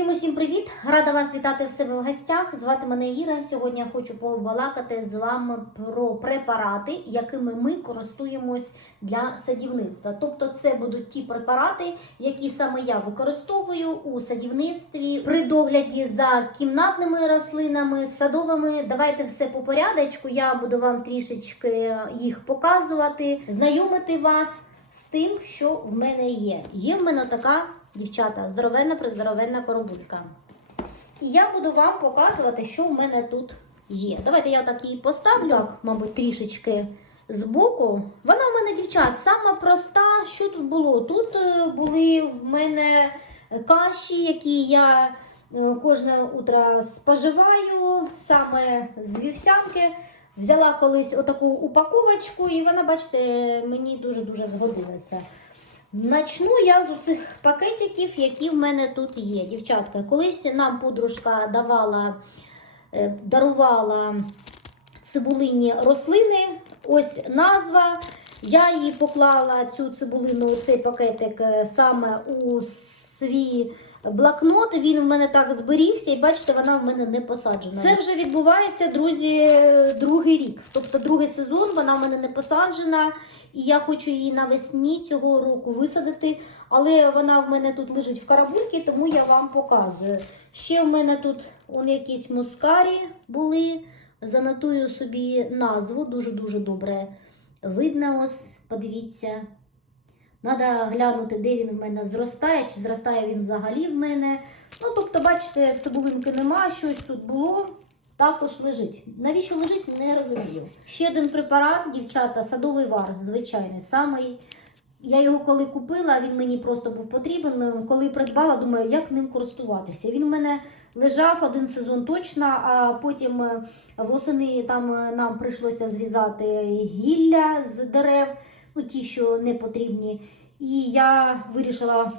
Усім усім привіт! Рада вас вітати в себе в гостях. Звати мене Іра. Сьогодні я хочу побалакати з вами про препарати, якими ми користуємось для садівництва. Тобто, це будуть ті препарати, які саме я використовую у садівництві при догляді за кімнатними рослинами, садовими. Давайте все по порядочку. Я буду вам трішечки їх показувати, знайомити вас з тим, що в мене є. Є в мене така дівчата, здоровенна приздоровенна коробулька. І я буду вам показувати, що в мене тут є. Давайте я так її поставлю, так, мабуть, трішечки збоку. Вона в мене, дівчат, сама проста. Що тут було? Тут е, були в мене каші, які я е, кожне утро споживаю, саме з вівсянки. Взяла колись отаку упаковочку, і вона, бачите, мені дуже-дуже згодилася. Начну я з цих пакетиків, які в мене тут є. Дівчатка, колись нам подружка давала, е, дарувала цибулинні рослини. Ось назва. Я її поклала цю цибулину, у цей пакетик е, саме у свій блокнот. Він в мене так зберігся, і бачите, вона в мене не посаджена. Це вже відбувається, друзі, другий рік. Тобто другий сезон вона в мене не посаджена. І я хочу її навесні цього року висадити, але вона в мене тут лежить в карабульці, тому я вам показую. Ще в мене тут он якісь мускарі були. Занотую собі назву, дуже-дуже добре видно. Ось, подивіться. Треба глянути, де він в мене зростає, чи зростає він взагалі в мене. Ну, тобто, бачите, цибулинки нема, щось тут було. Також лежить. Навіщо лежить, не розумію. Ще один препарат, дівчата, садовий вар, звичайний, самий. Я його коли купила, він мені просто був потрібен. Коли придбала, думаю, як ним користуватися. Він в мене лежав один сезон точно, а потім е, восени там е, нам прийшлося зрізати гілля з дерев, ну ті, що не потрібні. І я вирішила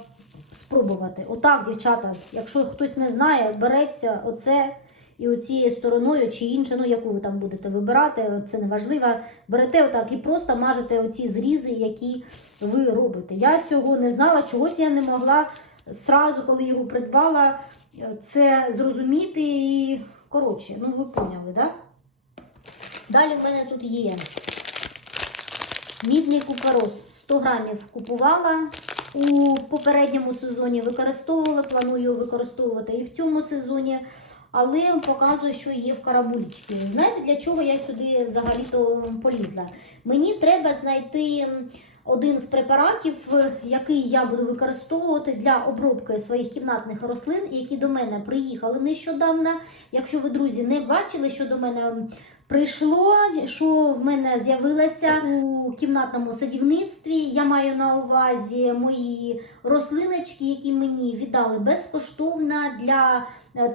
спробувати. Отак, дівчата, якщо хтось не знає, береться оце і оцією стороною чи інше, ну яку ви там будете вибирати, це не важливо. Берете отак і просто мажете оці зрізи, які ви робите. Я цього не знала, чогось я не могла сразу, коли його придбала, це зрозуміти і коротше, ну ви поняли? Да? Далі в мене тут є мідний кукароз. 100 грамів купувала. У попередньому сезоні використовувала, планую використовувати і в цьому сезоні, але показую, що є в карабулічці. Знаєте, для чого я сюди взагалі-то полізла? Мені треба знайти один з препаратів, який я буду використовувати для обробки своїх кімнатних рослин, які до мене приїхали нещодавно. Якщо ви, друзі, не бачили, що до мене прийшло, що в мене з'явилося у кімнатному садівництві. Я маю на увазі мої рослиночки, які мені віддали безкоштовно для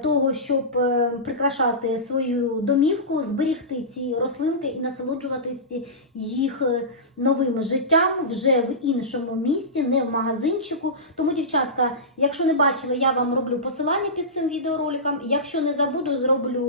того, щоб е, прикрашати свою домівку, зберігти ці рослинки і насолоджуватись їх е, новим життям вже в іншому місці, не в магазинчику. Тому, дівчатка, якщо не бачили, я вам роблю посилання під цим відеороликом. Якщо не забуду, зроблю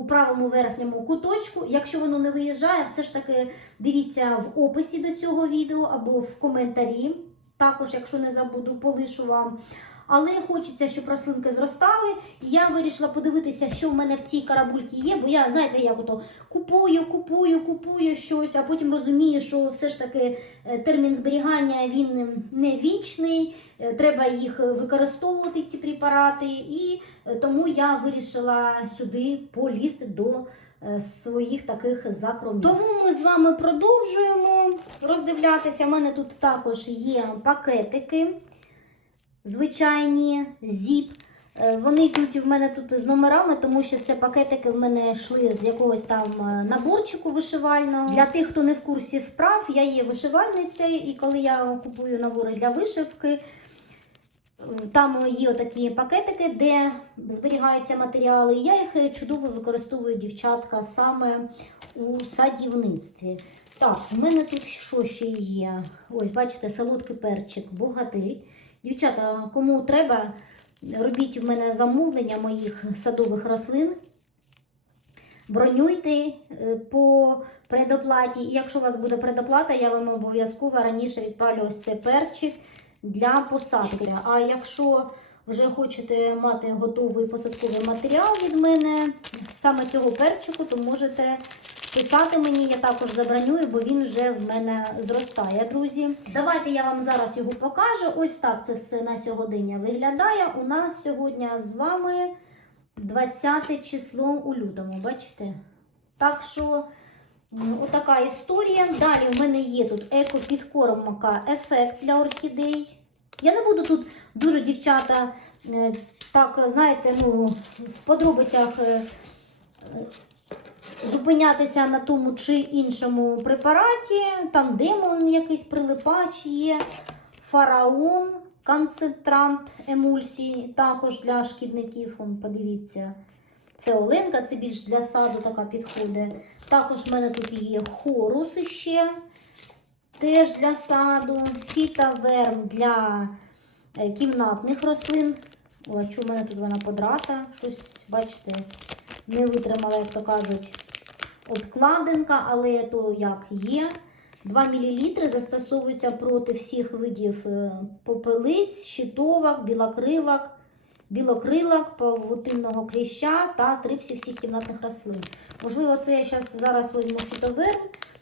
у правому верхньому куточку. Якщо воно не виїжджає, все ж таки дивіться в описі до цього відео або в коментарі. Також, якщо не забуду, полишу вам. Але хочеться, щоб рослинки зростали. І я вирішила подивитися, що в мене в цій карабульці є. Бо я, знаєте, як ото купую, купую, купую щось, а потім розумію, що все ж таки термін зберігання він не вічний, треба їх використовувати, ці препарати. І тому я вирішила сюди полізти до своїх таких закромів. Тому ми з вами продовжуємо роздивлятися. У мене тут також є пакетики звичайні зіп. Вони йдуть в мене тут з номерами, тому що це пакетики в мене йшли з якогось там наборчику вишивального. Для тих, хто не в курсі справ, я є вишивальницею, і коли я купую набори для вишивки, там є такі пакетики, де зберігаються матеріали. Я їх чудово використовую, дівчатка, саме у садівництві. Так, в мене тут що ще є? Ось, бачите, солодкий перчик, богатирь. Дівчата, кому треба, робіть в мене замовлення моїх садових рослин. Бронюйте по предоплаті. І якщо у вас буде предоплата, я вам обов'язково раніше відправлю ось цей перчик для посадки. А якщо вже хочете мати готовий посадковий матеріал від мене, саме цього перчику, то можете писати мені, я також забронюю, бо він вже в мене зростає, друзі. Давайте я вам зараз його покажу. Ось так це все на сьогодення виглядає. У нас сьогодні з вами 20 число у лютому, бачите? Так що. Отака історія. Далі в мене є тут еко-підкормка ефект для орхідей. Я не буду тут дуже дівчата, е, так, знаєте, ну, в подробицях е, зупинятися на тому чи іншому препараті. Там демон якийсь прилипач є, фараон, концентрант емульсії, також для шкідників. Вон, подивіться. Це Оленка, це більш для саду така підходить. Також в мене тут є хорус ще, теж для саду, фітаверм для е, кімнатних рослин. О, а в мене тут вона подрата? Щось, бачите, не витримала, як то кажуть, обкладинка, але то як є. 2 мл застосовуються проти всіх видів е, попелиць, щитовок, білокривок, білокрилок, павутинного кліща та трипсів всіх кімнатних рослин. Можливо, це я щас, зараз візьму фітоверм.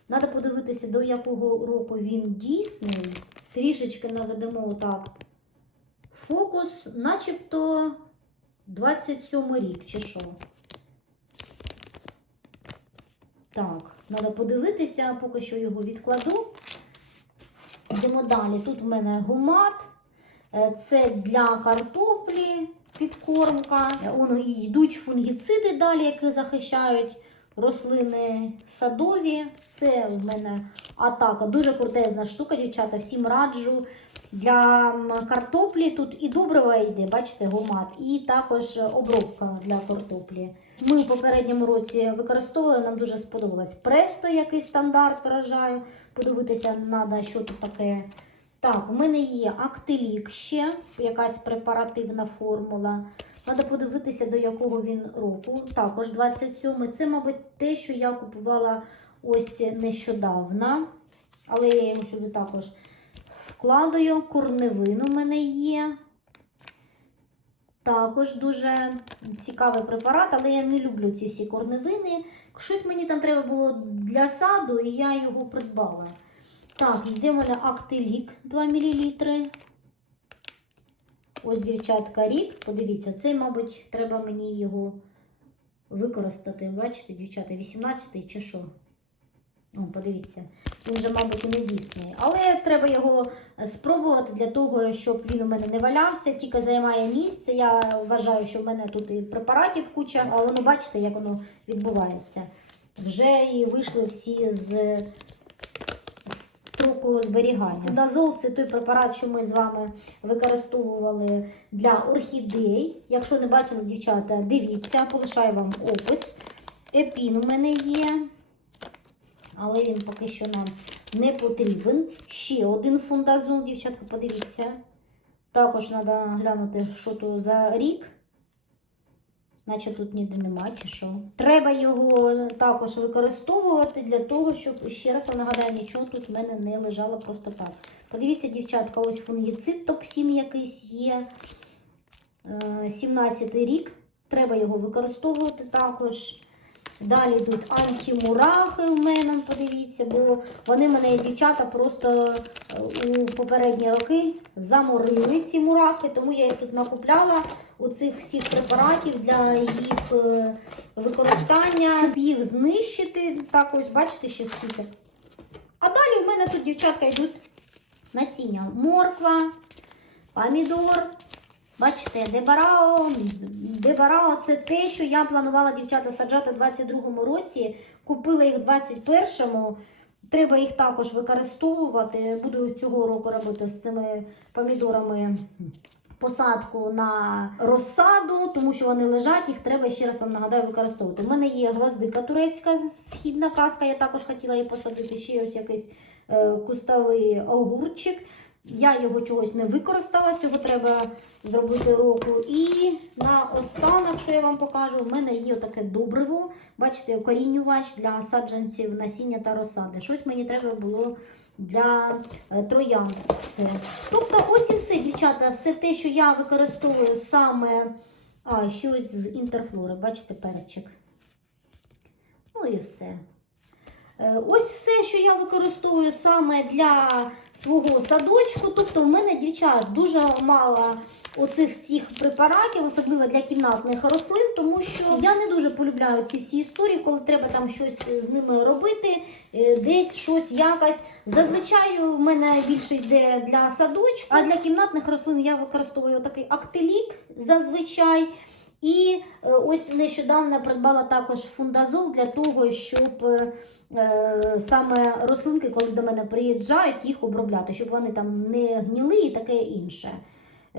Треба подивитися, до якого року він дійсний. Трішечки наведемо отак. Фокус, начебто 27 рік, чи що. Так, треба подивитися, поки що його відкладу. Йдемо далі. Тут в мене гумат. Е, Це для картоплі підкормка. Е, Он йдуть фунгіциди далі, які захищають рослини садові. Це в мене атака. Дуже крутезна штука, дівчата. Всім раджу. Для картоплі тут і добрива йде, бачите, гумат, і також обробка для картоплі. Ми в попередньому році використовували, нам дуже сподобалось. Престо, який стандарт вражаю. Подивитися треба, що тут таке. Так, у мене є актилік ще, якась препаративна формула. Треба подивитися, до якого він року. Також 27 Це, мабуть, те, що я купувала ось нещодавно. Але я його сюди також вкладаю. Корневин у мене є. Також дуже цікавий препарат, але я не люблю ці всі корневини. Щось мені там треба було для саду, і я його придбала. Так, йде в мене актилік 2 мл. Ось, дівчатка, рік. Подивіться, цей, мабуть, треба мені його використати. Бачите, дівчата, 18 чи що? О, подивіться, він же, мабуть, і не дійсний. Але треба його спробувати для того, щоб він у мене не валявся, тільки займає місце. Я вважаю, що в мене тут і препаратів куча, але воно бачите, як воно відбувається. Вже і вийшли всі з строку зберігання. Фудазол це той препарат, що ми з вами використовували для орхідей. Якщо не бачили, дівчата, дивіться, полишаю вам опис. Епін у мене є але він поки що нам не потрібен. Ще один фундазол, дівчатка, подивіться. Також треба глянути, що то за рік. Наче тут ніде немає, чи що. Треба його також використовувати для того, щоб, ще раз вам нагадаю, нічого тут в мене не лежало просто так. Подивіться, дівчатка, ось фунгіцид топ-7 якийсь є. 17 рік. Треба його використовувати також. Далі йдуть антимурахи в мене, подивіться, бо вони мене, дівчата, просто е, у попередні роки заморили ці мурахи, тому я їх тут накупляла у цих всіх препаратів для їх е, використання, щоб їх знищити. Так ось, бачите, ще скільки. А далі в мене тут, дівчатка, йдуть насіння. Морква, помідор. Бачите, дебарао, дебарао це те, що я планувала дівчата саджати у 22-му році. Купила їх у 21-му. Треба їх також використовувати. Буду цього року робити з цими помідорами посадку на розсаду, тому що вони лежать, їх треба ще раз вам нагадаю використовувати. У мене є гвоздика турецька, східна казка, я також хотіла її посадити. Ще ось якийсь е, кустовий огурчик. Я його чогось не використала, цього треба зробити року. І на останок, що я вам покажу, в мене є таке добриво. Бачите, окорінювач для саджанців насіння та розсади. Щось мені треба було для е, троянд. Це. Тобто, ось і все, дівчата, все те, що я використовую саме. А, щось з інтерфлори, бачите, перчик. Ну і все. Е, Ось все, що я використовую саме для свого садочку. Тобто, в мене дівчат дуже мало оцих всіх препаратів, особливо для кімнатних рослин, тому що я не дуже полюбляю ці всі історії, коли треба там щось з ними робити, е, десь щось якось. Зазвичай в мене більше йде для садочку, а для кімнатних рослин я використовую такий актилік зазвичай. І е, ось нещодавно придбала також фундазол для того, щоб е, е, саме рослинки, коли до мене приїжджають, їх обробляти, щоб вони там не гніли і таке інше.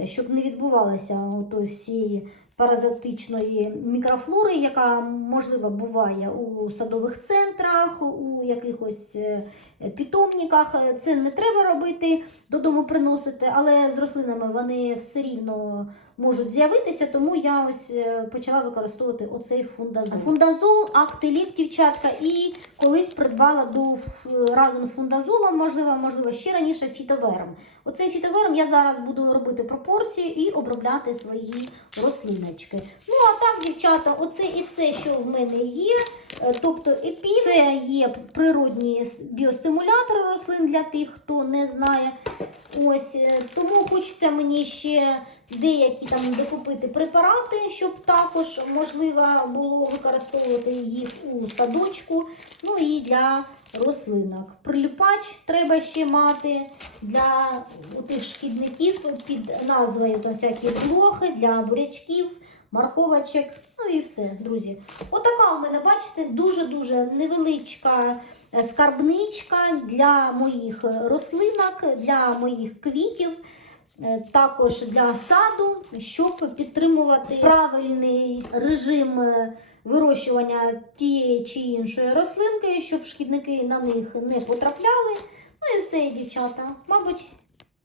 Щоб не відбувалося отої всієї паразитичної мікрофлори, яка можливо буває у садових центрах, у якихось е, питомниках. Це не треба робити, додому приносити, але з рослинами вони все рівно можуть з'явитися, тому я ось е, почала використовувати оцей фундазол. Фундазол, актилік, дівчатка, і колись придбала до разом з фундазолом, можливо, можливо, ще раніше фітовером. Оцей фітовером я зараз буду робити пропорції і обробляти свої рослиночки. Ну а так, дівчата, оце і все, що в мене є. Е, Тобто епін, це є природні біостимулятори рослин для тих, хто не знає. Ось е, тому хочеться мені ще деякі там докупити препарати, щоб також можливо було використовувати їх у садочку. Ну і для рослинок. Приліпач треба ще мати для тих шкідників під назвою там всякі блохи, для бурячків, морковочок. Ну і все, друзі. Отака у мене, бачите, дуже-дуже невеличка скарбничка для моїх рослинок, для моїх квітів. Е, Також для саду, щоб підтримувати правильний режим е, вирощування тієї чи іншої рослинки, щоб шкідники на них не потрапляли. Ну і все, дівчата. Мабуть,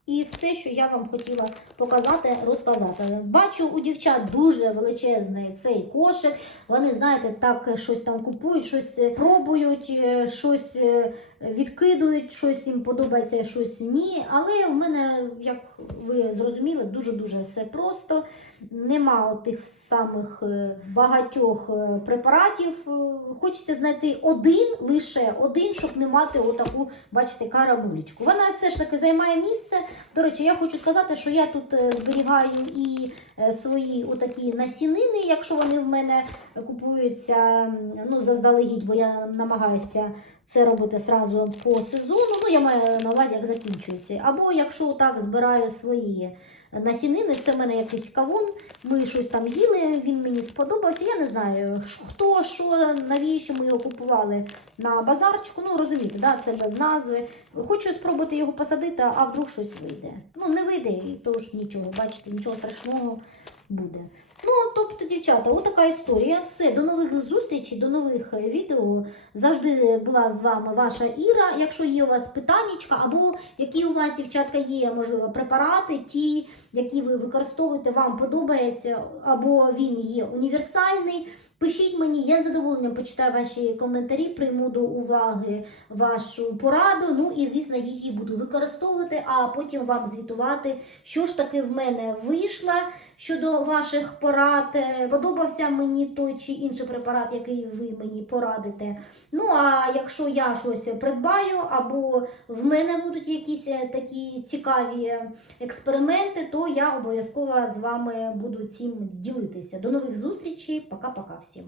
і все, що я вам хотіла показати, розказати. Бачу у дівчат дуже величезний цей кошик. Вони, знаєте, так щось там купують, щось е, пробують, е, щось е, відкидують, щось їм подобається, щось ні. Але в мене, як ви зрозуміли, дуже-дуже все просто. Нема тих самих е, багатьох е, препаратів. Е, Хочеться знайти один, лише один, щоб не мати отаку, бачите, карабулечку. Вона все ж таки займає місце. До речі, я хочу сказати, що я тут зберігаю і свої отакі насінини, якщо вони в мене купуються ну, заздалегідь, бо я намагаюся це робити зразу по сезону. Ну, я маю на увазі, як закінчується. Або якщо так збираю свої насінини, це в мене якийсь кавун. Ми щось там їли, він мені сподобався. Я не знаю, хто, що, навіщо ми його купували на базарчику. Ну, розумієте, да, це без назви. Хочу спробувати його посадити, а вдруг щось вийде. Ну, не вийде, і то ж нічого, бачите, нічого страшного буде. Ну, тобто, дівчата, отака історія. Все, до нових зустрічей, до нових е, відео. Завжди була з вами ваша Іра. Якщо є у вас питаннячка, або які у вас, дівчатка, є, можливо, препарати, ті, які ви використовуєте, вам подобається, або він є універсальний. Пишіть мені, я з задоволенням почитаю ваші коментарі, прийму до уваги вашу пораду. Ну і звісно, її буду використовувати, а потім вам звітувати, що ж таки в мене вийшло щодо ваших порад. Е, Подобався мені той чи інший препарат, який ви мені порадите. Ну а якщо я щось придбаю, або в мене будуть якісь е, такі цікаві експерименти, то я обов'язково з вами буду цим ділитися. До нових зустрічей, пока-пока всім.